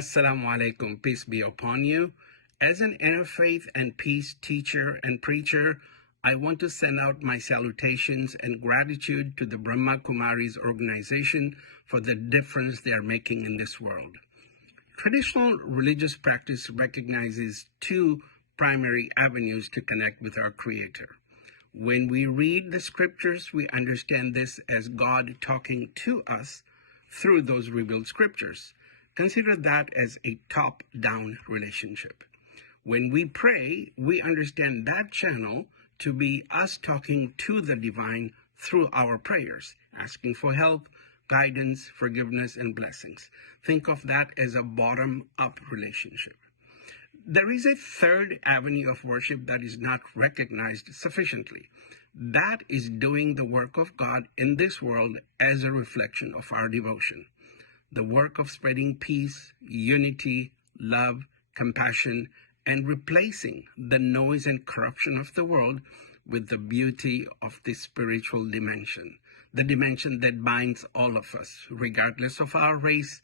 Assalamu alaikum, peace be upon you. As an interfaith and peace teacher and preacher, I want to send out my salutations and gratitude to the Brahma Kumaris organization for the difference they are making in this world. Traditional religious practice recognizes two primary avenues to connect with our Creator. When we read the scriptures, we understand this as God talking to us through those revealed scriptures. Consider that as a top-down relationship. When we pray, we understand that channel to be us talking to the divine through our prayers, asking for help, guidance, forgiveness, and blessings. Think of that as a bottom-up relationship. There is a third avenue of worship that is not recognized sufficiently. That is doing the work of God in this world as a reflection of our devotion. The work of spreading peace, unity, love, compassion, and replacing the noise and corruption of the world with the beauty of the spiritual dimension, the dimension that binds all of us, regardless of our race,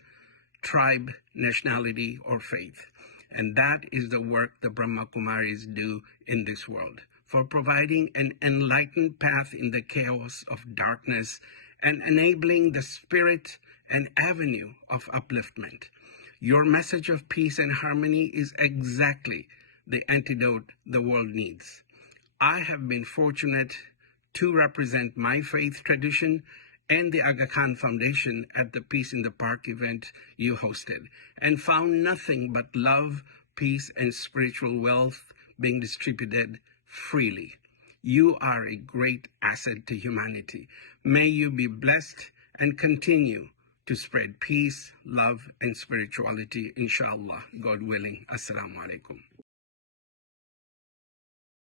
tribe, nationality, or faith. And that is the work the Brahma Kumaris do in this world, for providing an enlightened path in the chaos of darkness and enabling the spirit and avenue of upliftment. Your message of peace and harmony is exactly the antidote the world needs. I have been fortunate to represent my faith tradition and the Aga Khan Foundation at the Peace in the Park event you hosted, and found nothing but love, peace, and spiritual wealth being distributed freely. You are a great asset to humanity. May you be blessed and continue to spread peace, love, and spirituality, inshallah, God willing. Assalamu alaikum.